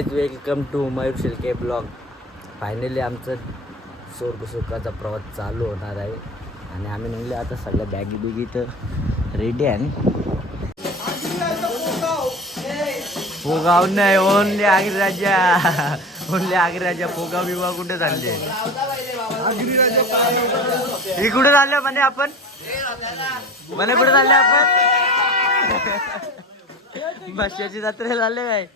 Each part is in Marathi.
Guys welcome to Mayur Shilke blog finally आमचं स्वर्ग प्रवास चालू होणार आहे. आणि आम्ही निघले आता सगळ्या बॅगी बिगी तर रेडी आहे? पोगाव नाही ओनली आग्राजा. ओनली आग्राजा फोगाव विवाह कुठे चालले? हे कुठे चालले म्हणे आपण. म्हणे कुठे चालले आपण? भाष्याची जत्रे झाले काय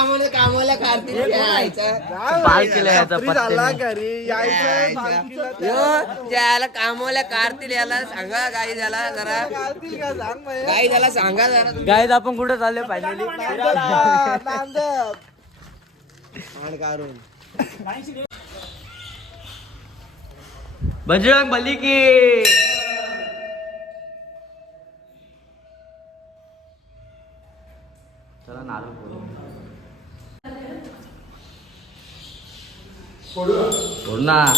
कामाला कार्तिक केलं याचा कामाला कार्तिक याला सांगा गाई त्याला जरा. गाई त्याला सांगा जरा. आपण कुठे चालले फायनली बजरंग बली की. फोड ना.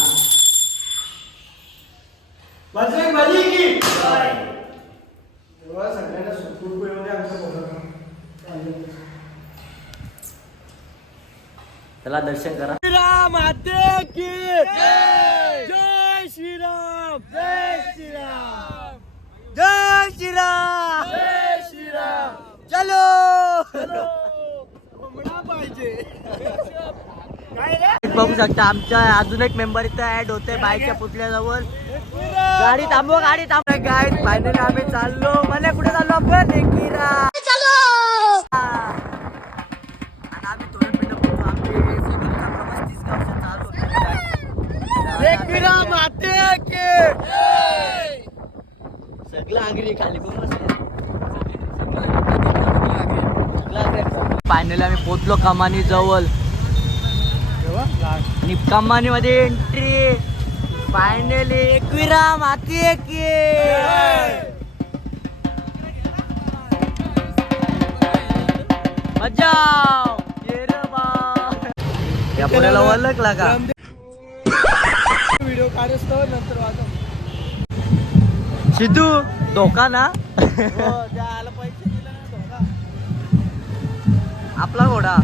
चला दर्शन करा. श्रीराम आते की. जय. श्रीराम. जय श्रीराम. जय श्रीराम. जय श्रीराम. चलो. बघू शकता आमच्या अजून एक मेंबर इथं ऍड होते बाईकच्या पुतळ्याजवळ गाडी थांबव गाडी थांबव. गाय फायनली आम्ही चाललो. मला कुठे चाललो आपण? के सगळं आगरी खाली फायनली आम्ही पोचलो कमानी जवळ आणि कमानी मध्ये एंट्री फायनली एकविरा माती मजा ये पुण्याला ओळखला का? व्हिडिओ काढूस तो नंतर वाजव. सिद्धू धोका ना धोका. आपला घोडा.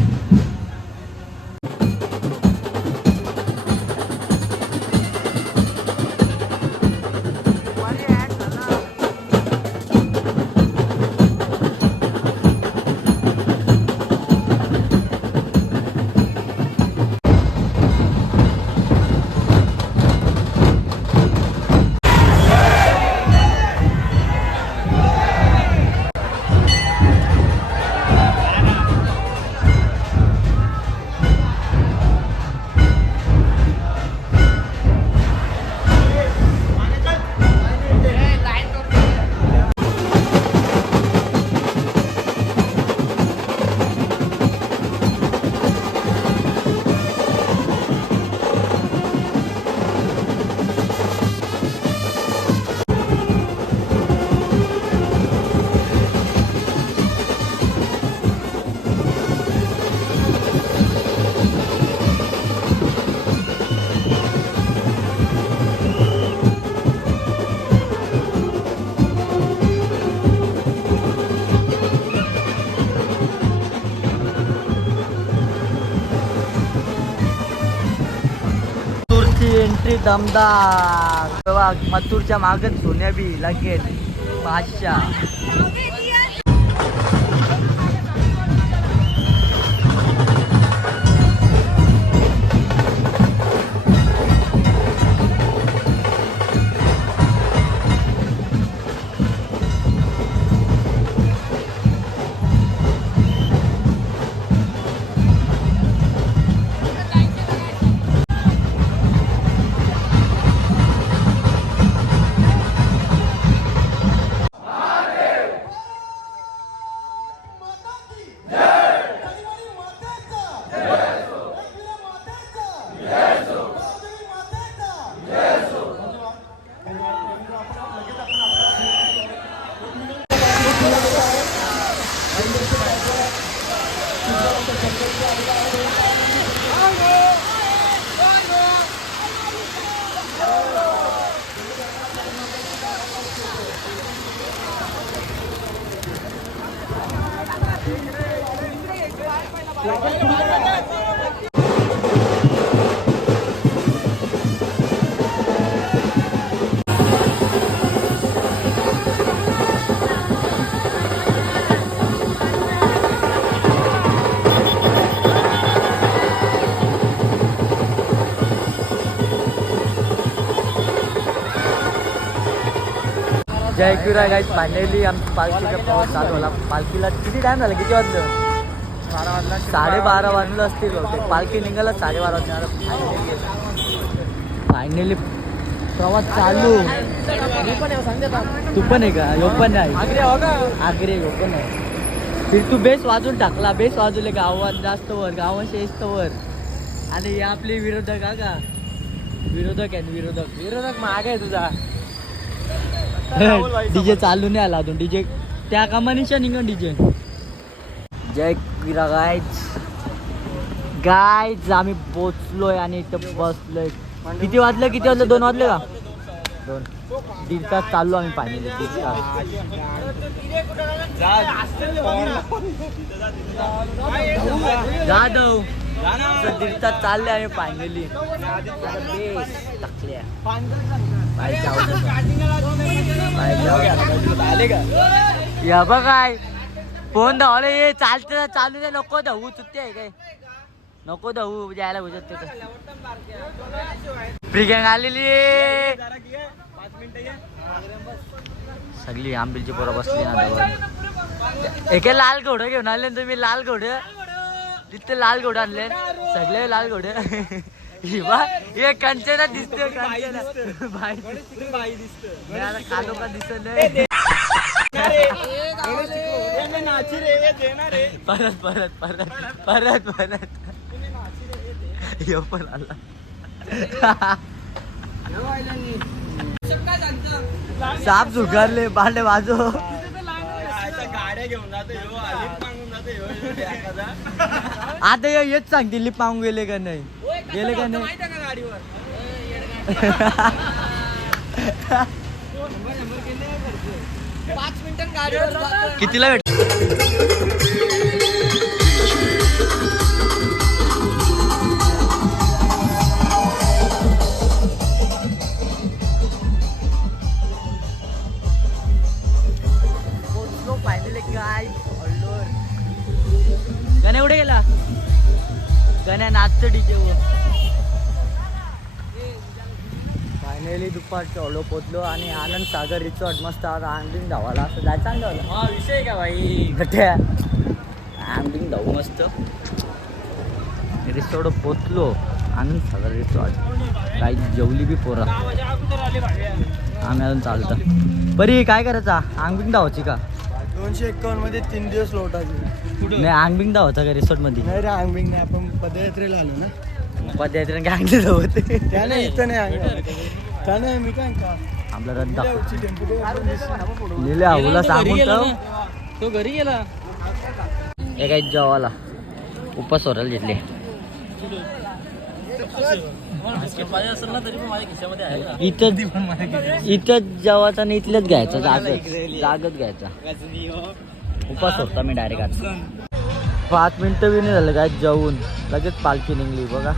दमदार. तेव्हा मथुरच्या मागच सोन्या बी लगेच. पाचशा जय किरा गाईज फायनली आमची पालखीचा प्रवास चालू झाला पालखीला किती टाइम झाला किती वाजलं बारा वाजला साडेबारा वाजलं असतील पालखी निघाला साडेबारा वाजणार फायनली प्रवास चालू. तू पण आहे का? यो पण नाही आगरे यो पण आहे. फिर तू बेस वाजून टाकला. बेस वाजवले गावात जास्त वर गावात वर. आणि हे आपले विरोधक हा का? विरोधक आहे विरोधक. विरोधक माग आहे तुझा. डीजे चालू नाही आला अजून. डीजे त्या कामानिशा निघन डीजे जय किरा गायज आम्ही पोचलोय आणि इथं बसलोय. किती वाजलं? किती वाजलं? दोन वाजले का? दोन. दीड तास चाललो आम्ही पाहिजे दीड तास. जाधव. दीड तास चालले आम्ही फायनली टाकल्या. या बघ काय फोन धावले ये चालते चालू दे नको धावू चुत्ते आहे काय? नको धावू जायला बुजत फ्री गँग आलेली आहे. सगळी आंबीलची पोरं बसली ना. एके लाल घोडं घेऊन आले ना तुम्ही लाल घोडं? तिथे लाल घोडं आणले. सगळे लाल घोडं. ही हे कंचना दिसते कंचना मी आता दिसत नाही परत परत परत परत परत. यो पण आला. साप झुकारले भांडे वाजो गाड्या घेऊन जातो. आता यो हेच सांग दिल्ली पाहून गेले का नाही? गेले का नाही? गाडीवर कितीला भेट गण्या कुठे गेला? गण्या नाचतो डीजे फायनली दुपारच्या ऑलो पोचलो आणि आनंद सागर रिसॉर्ट मस्त आता आंबिंग धावाला असं जायचं चांगलं हा विषय का भाई गट्या आंबिंग धावू मस्त. रिसॉर्ट पोचलो आनंद सागर रिसॉर्ट. काही जेवली बी पोरं. आम्ही अजून चालतं. परी काय करायचा? आंबिंग धावायची का? दोनशे एक्कावन्नमध्ये तीन दिवस लोटायचे. नाही आंबिंग धावायचा का रिसॉर्टमध्ये नाही रे आंबिंग नाही. आपण पदयात्रेला आलो ना. पदयात्रेने काय आणले धावत? त्या नाही इथं नाही त्या नाही? मी काय का? आपला रद्द लिहिले आऊला सांगून तो घरी गेला. हे काय जेवाला उपास वरायला घेतले असेल ना तरी पण माझ्या खिशामध्ये आहे का इथं इथं जेवायचा आणि इथलंच घ्यायचा जागत. जागत घ्यायचा. उपास होता मी डायरेक्ट आता. पाच मिनिटं बी नाही झालं काय जेवून. लगेच पालखी निघली बघा.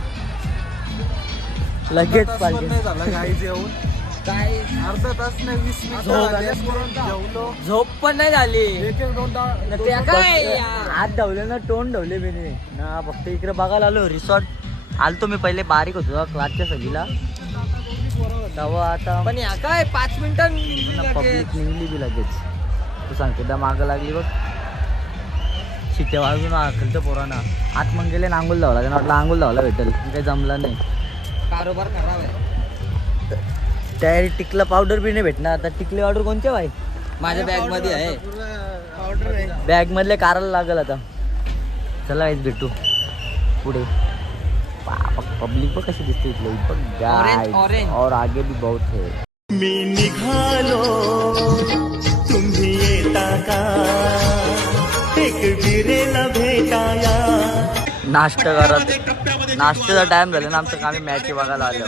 लगेच पालखी झालं काही जेवून. काय? अर्धा तास नाही वीस मिनिट जेवलो. झोप पण नाही झाली. एक एक दोन दा- ते काय हात धावले ना तोंड धावले मी नाही. ना फक्त इकडे बघायला आलो रिसॉर्ट. आलतो मी पहिले बारीक होतो क्लासच्या सगळीला. तेव्हा आता पण या काय? पाच मिनिटात पब्लिक निघली बी लगेच. तू सांगते दा मागं लागली बघ. शिट्या वाजून आखलतं पोरांना. आत मग गेले नांगोल धावला त्यांना वाटलं आंघोल धावला भेटेल. पण काही जमलं नाही. कारोबार खराब आहे तयारी टिकला पावडर बी नाही भेटणार. आता टिकली ऑर्डर कोणते बाई माझ्या बॅगमध्ये आहे. पावडर आहे. बॅग मधले काराला लागल आता. चला काहीच भेटू. पुढे. पब्लिक बघ कशी दिसते इथलं. गाय. और आगे भी बहुत है. मी निघालो. तुम्ही येता का? एक बिरेला भेटाया. नाश्ता करत. नाश्त्याचा टाइम झाला ना आमचं कामी मॅच बघायला आलं.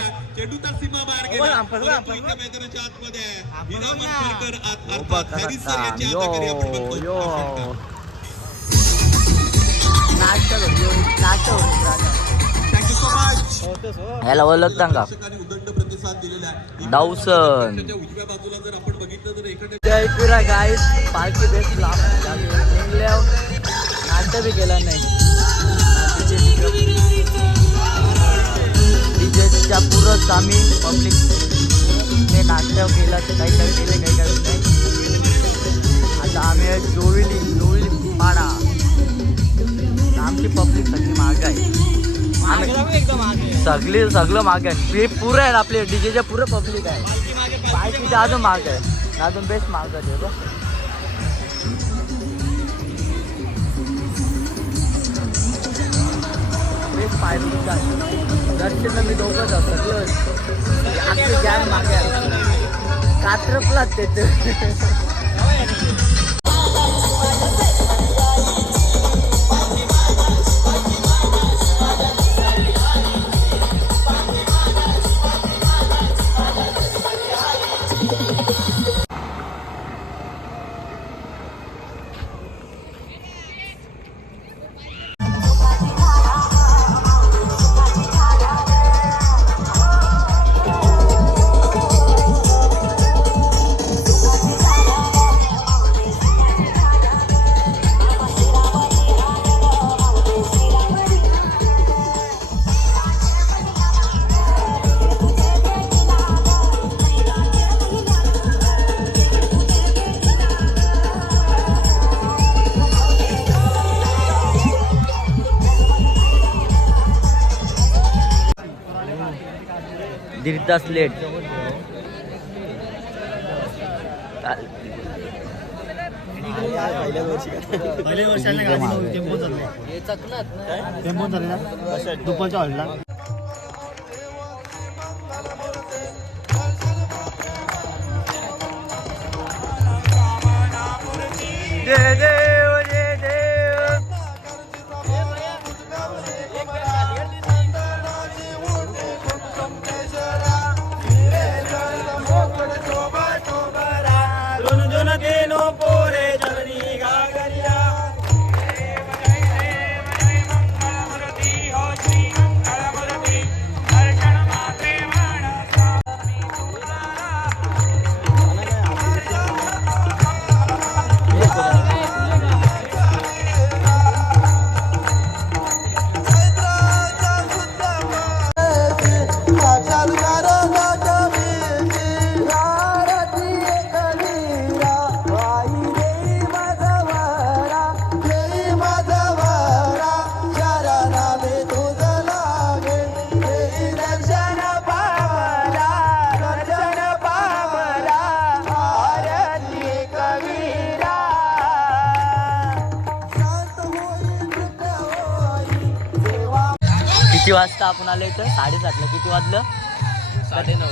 यो. यो. नाश्ता ह्याला ओळखता का डाऊसन जयपुरा गाईस पालखी बेस्ट लाभ निघल्या नाश्ता बी केला नाही. पुरंच आम्ही पब्लिक ने नाश्ता केला तर काही काही केले काही काही नाही. आता आम्ही जोविली जोविली पाडा आमची पब्लिक सगळी माग आहे. आम्ही सगळी सगळं माग आहे. पुरं आहे आपले डीजेच्या पुरं पब्लिक आहे. पायकीच्या अजून माग आहे. अजून बेस्ट माग आहे बघ पाय दर्शन मी दोघंच जातो. आपली गॅन मागे आहे. कात्रपलाच त्याचं दीड तास लेट. पहिल्या वर्षाला गाडी नव्हती वाजता आपण आलो इथं. साडेसातला. किती वाजलं? साडे नऊ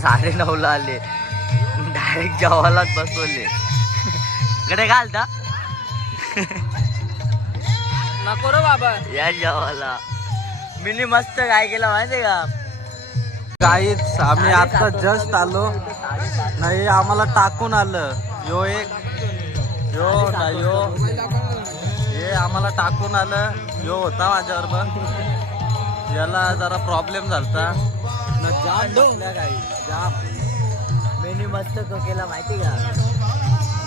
साडे नऊला आले. डायरेक्ट जेवायलाच बसवले. कडे घालता? नको रे बाबा. या जेवायला. मिनी मस्त काय केलं माहितीये का? काहीच आम्ही आता जस्ट आलो. नाही आम्हाला टाकून आलं. यो एक. यो ना यो. हे आम्हाला टाकून आलं. यो होता माझ्याबरोबर. याला जरा प्रॉब्लेम झालता. होता मेन्यू मस्त केला माहिती का?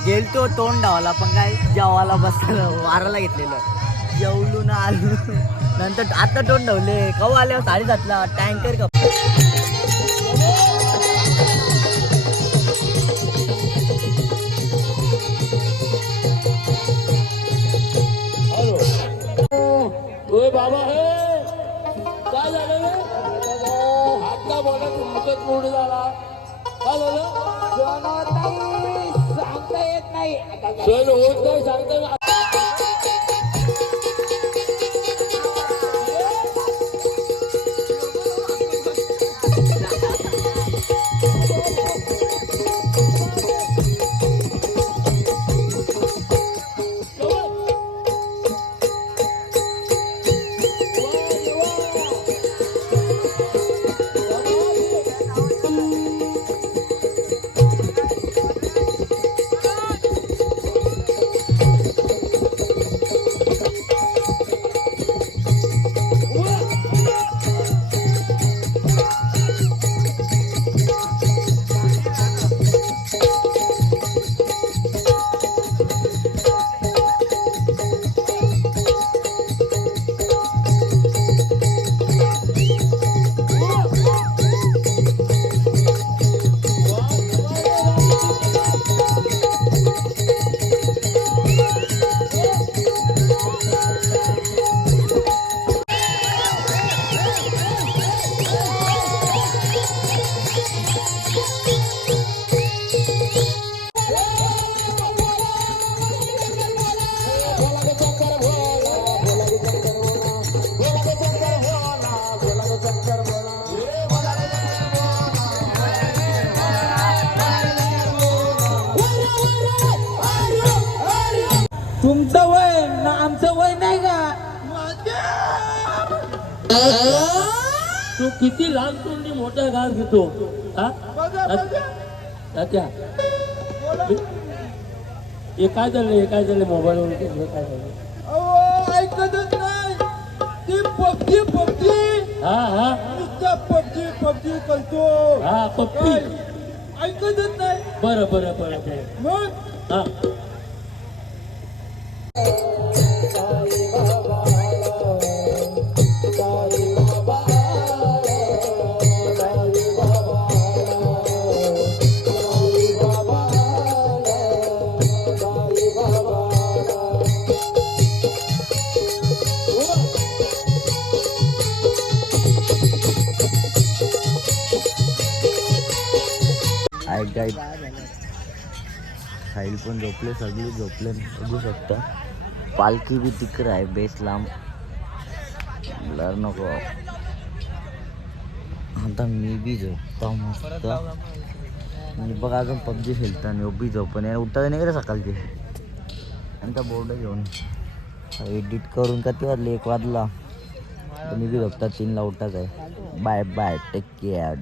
गेलतो तोंड डावाला पण काय जेवायला बसलं वाराला घेतलेलं. जेवलू ना आलू. नंतर आता तोंड धावले. कव आले साडी घातला. टँकर कप बाबा है. झाला तुमचाच मूड झाला झालं सांगता येत नाही. सण होत नाही सांगता किती लहान तोंडी मोठा घास घेतो? हा? तात्या हे काय झालं हे काय झालं मोबाईल वर हे काय झालं? ऐकतच नाही. ती पबजी पबजी. हा हा. नुसतं पबजी पबजी करतो. हा पप्पी ऐकतच नाही. बरं बरं बरं बरं. मग? हा. ऐक साईल पण झोपले सगळे झोपले. बघू शकता. पालखी बी तिकडं आहे बेस लांब. ब्लर नको. आता मी बी झोपतो मस्त. मी बघ अजून पबजी खेळतो आणि बी झोपून यार उठता नाही का सकाळची. आणि त्या बोर्ड घेऊन. एडिट करून किती वाजले एक वाजला. तर मी बी झोपता तीनला उठाच आहे. Bye bye take care